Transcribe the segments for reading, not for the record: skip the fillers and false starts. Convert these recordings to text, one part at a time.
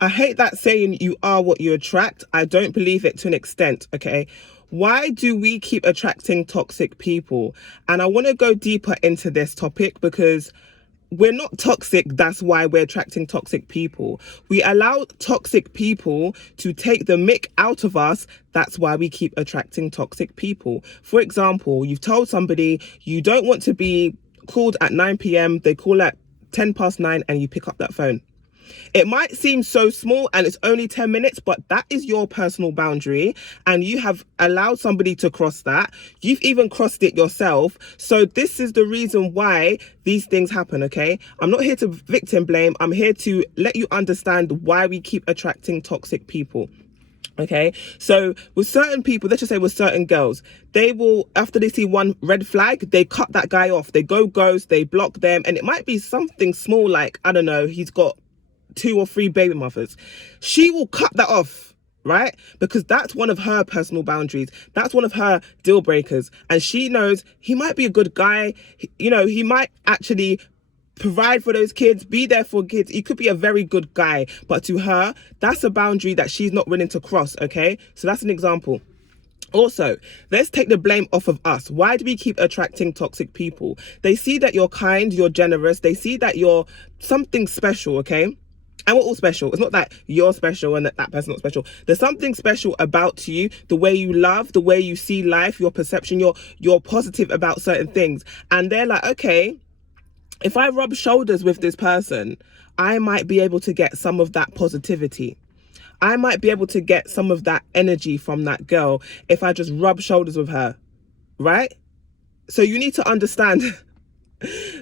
I hate that saying you are what you attract. I don't believe it to an extent, okay? Why do we keep attracting toxic people? And I want to go deeper into this topic because we're not toxic. That's why we're attracting toxic people. We allow toxic people to take the mick out of us. That's why we keep attracting toxic people. For example, you've told somebody you don't want to be called at 9 p.m. They call at 10 past 9 and you pick up that phone. It might seem so small and it's only 10 minutes, but that is your personal boundary and you have allowed somebody to cross that. You've even crossed it yourself. So this is the reason why these things happen, okay? I'm not here to victim blame. I'm here to let you understand why we keep attracting toxic people. Okay, so with certain people, let's just say with certain girls, they will, after they see one red flag, they cut that guy off. They go ghost, they block them. And it might be something small like, I don't know, he's got 2 or 3 baby mothers. She will cut that off, right? Because that's one of her personal boundaries. That's one of her deal breakers. And she knows he might be a good guy. You know, he might actually provide for those kids, be there for kids. He could be a very good guy, but to her, that's a boundary that she's not willing to cross, okay? So that's an example. Also, let's take the blame off of us. Why do we keep attracting toxic people? They see that you're kind, you're generous. They see that you're something special, okay? And we're all special. It's not that you're special and that person's not special. There's something special about you, the way you love, the way you see life, your perception, you're positive about certain things. And they're like, okay, if I rub shoulders with this person, I might be able to get some of that positivity. I might be able to get some of that energy from that girl if I just rub shoulders with her, right? So you need to understand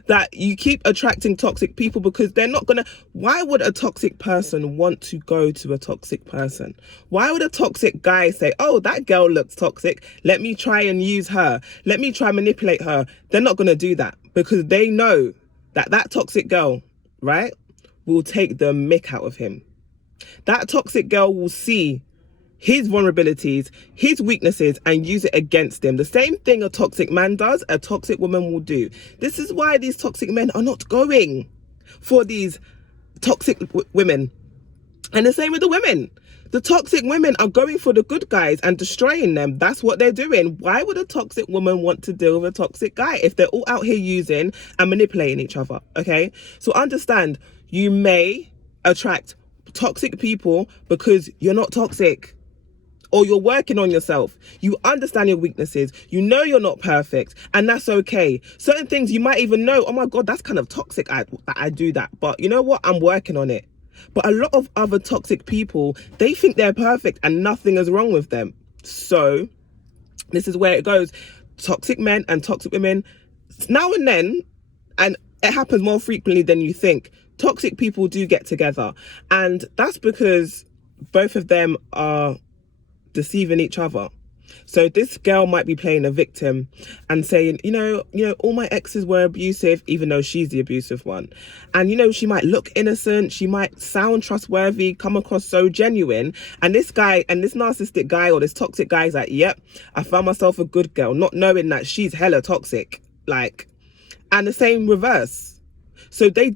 that you keep attracting toxic people because they're not gonna. Why would a toxic person want to go to a toxic person? Why would a toxic guy say, oh, that girl looks toxic, let me try and use her, let me try and manipulate her? They're not gonna do that because they know that that toxic girl, right, will take the mick out of him. That toxic girl will see his vulnerabilities, his weaknesses, and use it against him. The same thing a toxic man does, a toxic woman will do. This is why these toxic men are not going for these toxic women. And the same with the women. The toxic women are going for the good guys and destroying them. That's what they're doing. Why would a toxic woman want to deal with a toxic guy if they're all out here using and manipulating each other? Okay, so understand, you may attract toxic people because you're not toxic, or you're working on yourself. You understand your weaknesses. You know you're not perfect, and that's okay. Certain things you might even know, oh my God, that's kind of toxic, I do that. But you know what? I'm working on it. But a lot of other toxic people, they think they're perfect and nothing is wrong with them. So this is where it goes. Toxic men and toxic women, now and then, and it happens more frequently than you think, toxic people do get together. And that's because both of them are deceiving each other. So this girl might be playing a victim and saying, you know, all my exes were abusive, even though she's the abusive one. And, she might look innocent. She might sound trustworthy, come across so genuine. And this guy and this narcissistic guy or this toxic guy is like, yep, I found myself a good girl, not knowing that she's hella toxic. Like, and the same reverse. So they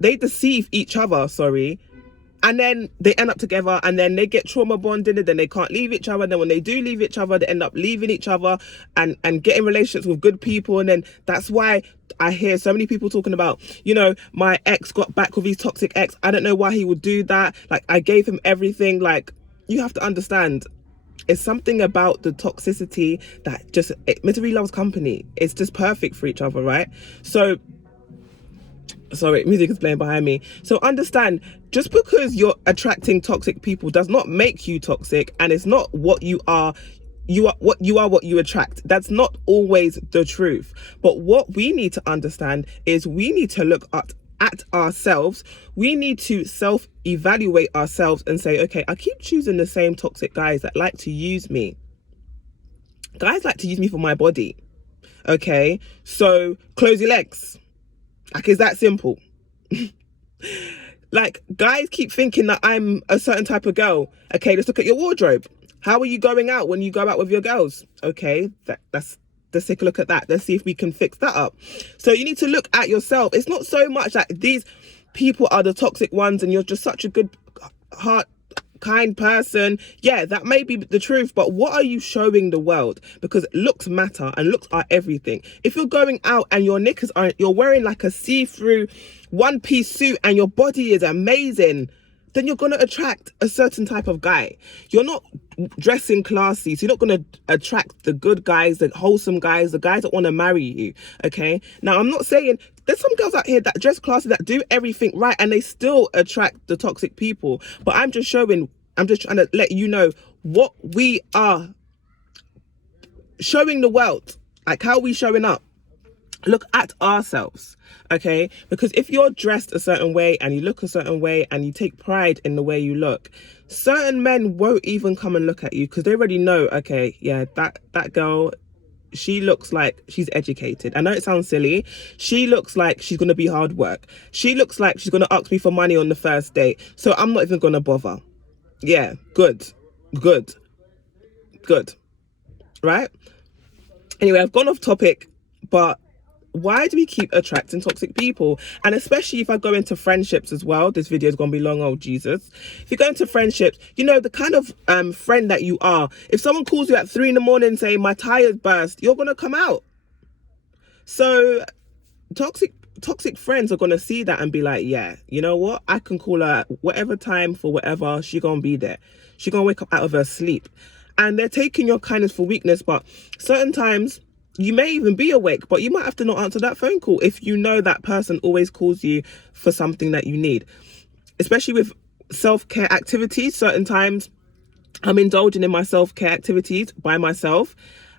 deceive each other, and then they end up together, and then they get trauma bonded, and then they can't leave each other. And then when they do leave each other, they end up leaving each other and getting relationships with good people. And then that's why I hear so many people talking about, my ex got back with his toxic ex. I don't know why he would do that. Like, I gave him everything. Like, you have to understand, it's something about the toxicity that just, misery loves company. It's just perfect for each other, right? So, sorry, music is playing behind me. So understand, just because you're attracting toxic people does not make you toxic, and it's not what you are. You are what you attract. That's not always the truth. But what we need to understand is we need to look at ourselves. We need to self-evaluate ourselves and say, okay, I keep choosing the same toxic guys that like to use me. Guys like to use me for my body. Okay, so close your legs. Like, it's that simple. Like, guys keep thinking that I'm a certain type of girl. Okay, let's look at your wardrobe. How are you going out when you go out with your girls? Okay, let's take a look at that. Let's see if we can fix that up. So you need to look at yourself. It's not so much that these people are the toxic ones and you're just such a good... heart, kind person, yeah, that may be the truth, but what are you showing the world? Because looks matter and looks are everything. If you're going out and your knickers aren't, you're wearing like a see-through one-piece suit and your body is amazing, then you're going to attract a certain type of guy. You're not dressing classy, so you're not going to attract the good guys, the wholesome guys, the guys that want to marry you, okay? Now, I'm not saying, there's some girls out here that dress classy, that do everything right, and they still attract the toxic people. But I'm just trying to let you know what we are showing the world, like how we showing up. Look at ourselves, okay? Because if you're dressed a certain way and you look a certain way and you take pride in the way you look, certain men won't even come and look at you because they already know, okay, yeah, that girl, she looks like she's educated. I know it sounds silly. She looks like she's going to be hard work. She looks like she's going to ask me for money on the first date. So I'm not even going to bother. Yeah, good. Right? Anyway, I've gone off topic, but why do we keep attracting toxic people? And especially if I go into friendships as well, this video is going to be long, oh Jesus. If you go into friendships, you know, the kind of friend that you are, if someone calls you at 3 a.m. saying my tires burst, you're going to come out. So toxic friends are going to see that and be like, yeah, you know what? I can call her at whatever time for whatever. She's going to be there. She's going to wake up out of her sleep. And they're taking your kindness for weakness. But certain times, you may even be awake, but you might have to not answer that phone call if you know that person always calls you for something that you need. Especially with self-care activities, certain times I'm indulging in my self-care activities by myself,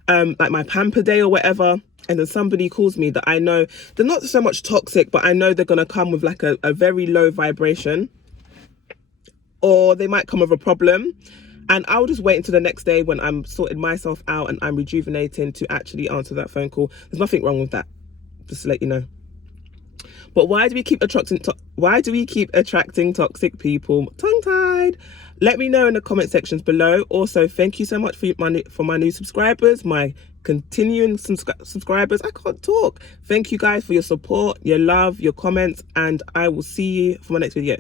like my pamper day or whatever, and then somebody calls me that I know they're not so much toxic, but I know they're going to come with like a very low vibration, or they might come with a problem. And I'll just wait until the next day when I'm sorted myself out and I'm rejuvenating to actually answer that phone call. There's nothing wrong with that, just to let you know. But why do we keep attracting toxic people? Tongue-tied. Let me know in the comment sections below. Also, thank you so much for my new subscribers, my continuing subscribers. I can't talk. Thank you guys for your support, your love, your comments, and I will see you for my next video.